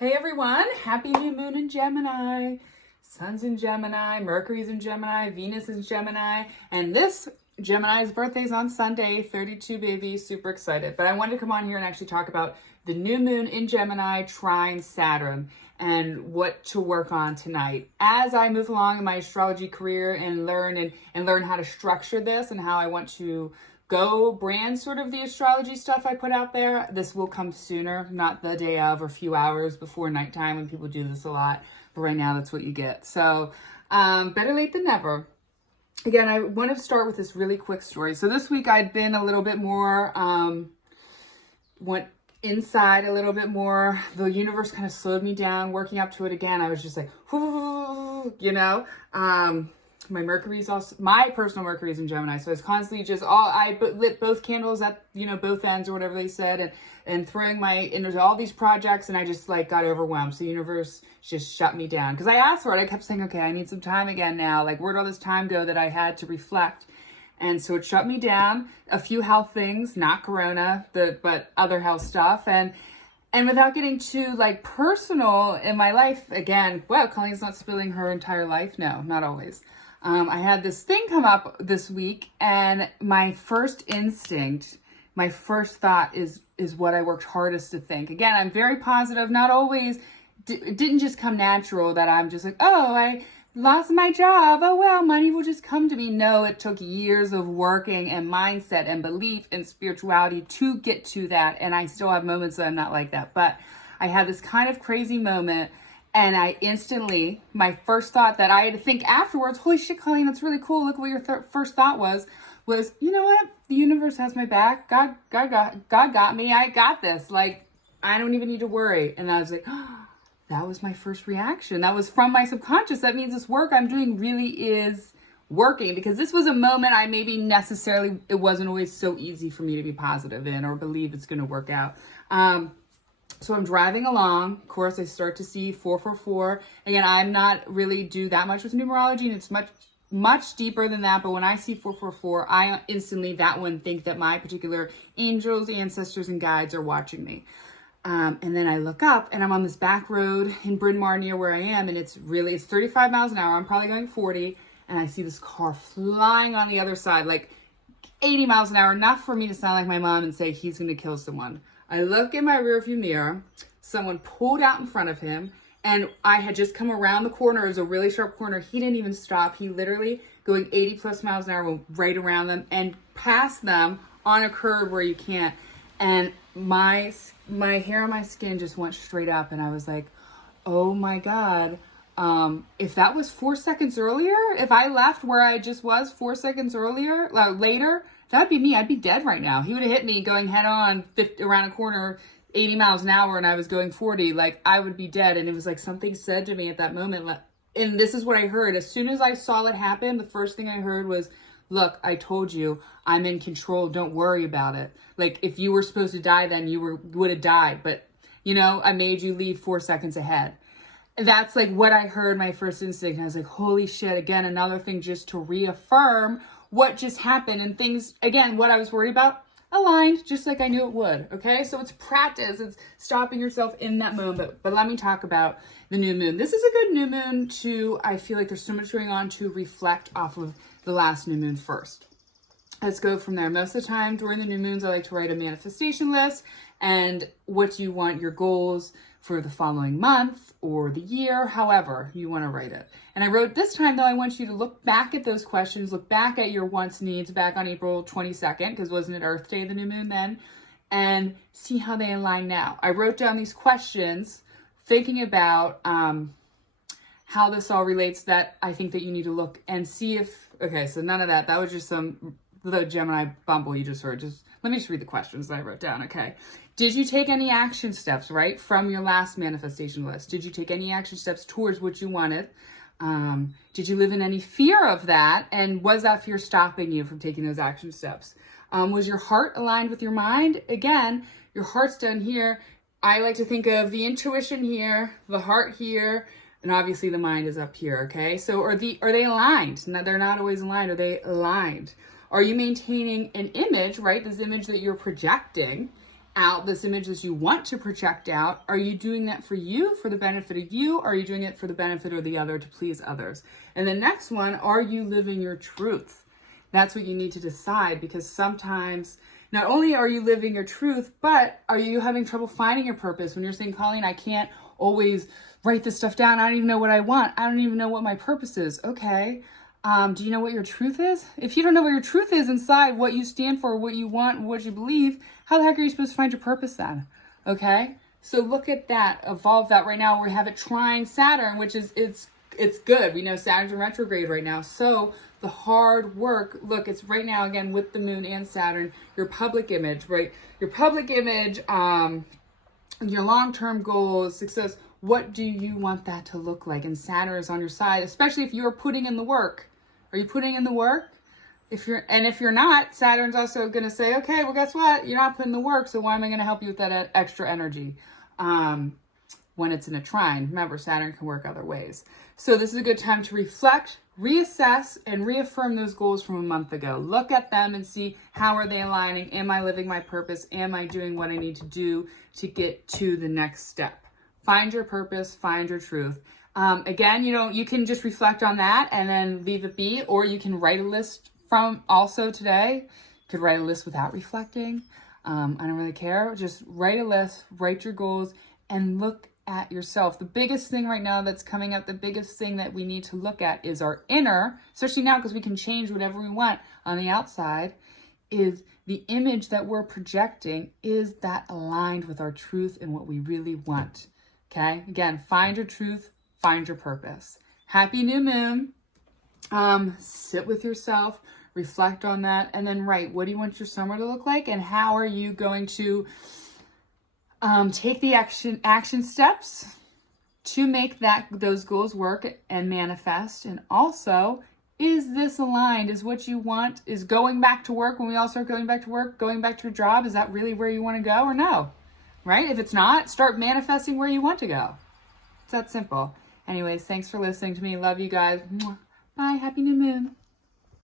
Hey everyone, happy new moon in Gemini. Sun's in Gemini, Mercury's in Gemini, Venus is Gemini, and this Gemini's birthday is on Sunday, 32 baby, super excited. But I wanted to come on here and actually talk about the new moon in Gemini trine Saturn and what to work on tonight. As I move along in my astrology career and learn how to structure this and how I want to go brand sort of the astrology stuff I put out there, this will come sooner, not the day of or a few hours before nighttime when people do this a lot. But right now, that's what you get. So better late than never. Again, I want to start with this really quick story. So this week I'd been a little bit more, went inside a little bit more. The universe kind of slowed me down, working up to it again. I was just like, you know, my Mercury's also, my personal Mercury's in Gemini. So it's constantly just I lit both candles at, both ends or whatever they said and throwing into all these projects. And I just got overwhelmed. So the universe just shut me down. Cause I asked for it. I kept saying, okay, I need some time again now. Like where'd all this time go that I had to reflect? And so it shut me down. A few health things, not Corona, but other health stuff. And without getting too personal in my life, again, well, Colleen's not spilling her entire life. No, not always. I had this thing come up this week, and my first instinct, my first thought is what I worked hardest to think. Again, I'm very positive, not always, it didn't just come natural that I'm just like, oh, I lost my job. Oh, well, money will just come to me. No, it took years of working and mindset and belief and spirituality to get to that. And I still have moments that I'm not like that. But I had this kind of crazy moment. And I instantly, my first thought that I had to think afterwards, holy shit, Colleen, that's really cool. Look what your first thought was, you know what? The universe has my back. God got me. I got this. I don't even need to worry. And I was like, oh, that was my first reaction. That was from my subconscious. That means this work I'm doing really is working, because this was a moment I maybe necessarily, it wasn't always so easy for me to be positive in or believe it's going to work out. So I'm driving along. Of course, I start to see 444. Again, I'm not really do that much with numerology, and it's much deeper than that. But when I see 444, I instantly, that one, think that my particular angels, ancestors, and guides are watching me. And then I look up, and I'm on this back road in Bryn Mawr near where I am, and it's 35 miles an hour. I'm probably going 40, and I see this car flying on the other side, 80 miles an hour, enough for me to sound like my mom and say he's going to kill someone. I look in my rearview mirror, someone pulled out in front of him, and I had just come around the corner. It was a really sharp corner. He didn't even stop. He literally, going 80 plus miles an hour, went right around them and past them on a curb where you can't. And my hair on my skin just went straight up, and I was like, oh my God. If that was 4 seconds earlier, if I left where I just was 4 seconds later, that would be me. I'd be dead right now. He would have hit me going head on around a corner, 80 miles an hour, and I was going 40. I would be dead. And it was something said to me at that moment. And this is what I heard. As soon as I saw it happen, the first thing I heard was, look, I told you, I'm in control. Don't worry about it. If you were supposed to die, then you would have died. But, I made you leave 4 seconds ahead. That's what I heard, my first instinct. And I was like, holy shit. Again, another thing just to reaffirm what just happened, and things, again, what I was worried about aligned just like I knew it would. Okay. So it's practice. It's stopping yourself in that moment. But let me talk about the new moon. This is a good new moon I feel like there's so much going on to reflect off of the last new moon first. Let's go from there. Most of the time during the new moons, I like to write a manifestation list and what do you want, your goals for the following month or the year, however you want to write it. And I wrote this time, though, I want you to look back at those questions, look back at your wants, needs back on April 22nd, because wasn't it Earth Day, the new moon then, and see how they align now. I wrote down these questions thinking about how this all relates, that I think that you need to look and see if, okay, so none of that. That was just the Gemini bumble you just heard. Let me just read the questions that I wrote down, okay? Did you take any action steps, right, from your last manifestation list? Did you take any action steps towards what you wanted? Did you live in any fear of that? And was that fear stopping you from taking those action steps? Was your heart aligned with your mind? Again, your heart's down here. I like to think of the intuition here, the heart here, and obviously the mind is up here, okay? So are they aligned? No, they're not always aligned. Are they aligned? Are you maintaining an image, right? This image that you're projecting out this image that you want to project out, are you doing that for you, for the benefit of you? Or are you doing it for the benefit of the other, to please others? And the next one, are you living your truth? That's what you need to decide, because sometimes not only are you living your truth, but are you having trouble finding your purpose? When you're saying, Colleen, I can't always write this stuff down. I don't even know what I want. I don't even know what my purpose is. Okay. Do you know what your truth is? If you don't know what your truth is inside, what you stand for, what you want, what you believe, how the heck are you supposed to find your purpose then? Okay. So look at that, evolve that. Right now we have it trine Saturn, which is, it's good. We know Saturn's in retrograde right now. So the hard work, look, it's right now again with the moon and Saturn, your public image, right? Your public image, your long-term goals, success. What do you want that to look like? And Saturn is on your side, especially if you're putting in the work. Are you putting in the work? If you're not, Saturn's also going to say, okay, well, guess what? You're not putting the work. So why am I going to help you with that extra energy? When it's in a trine, remember, Saturn can work other ways. So this is a good time to reflect, reassess, and reaffirm those goals from a month ago. Look at them and see, how are they aligning? Am I living my purpose? Am I doing what I need to do to get to the next step? Find your purpose, find your truth. Again, you can just reflect on that and then leave it be, or you can write a list from also today. You could write a list without reflecting. I don't really care. Just write a list, write your goals, and look at yourself. The biggest thing right now that's coming up, the biggest thing that we need to look at is our inner, especially now because we can change whatever we want on the outside, is the image that we're projecting. Is that aligned with our truth and what we really want? Okay, again, find your truth, find your purpose. Happy new moon. Sit with yourself, reflect on that, and then write, what do you want your summer to look like? And how are you going to take the action steps to make those goals work and manifest? And also, is this aligned? Is what you want, is going back to work, when we all start going back to work, going back to your job, is that really where you want to go or no? Right? If it's not, start manifesting where you want to go. It's that simple. Anyways, thanks for listening to me. Love you guys. Bye. Happy new moon.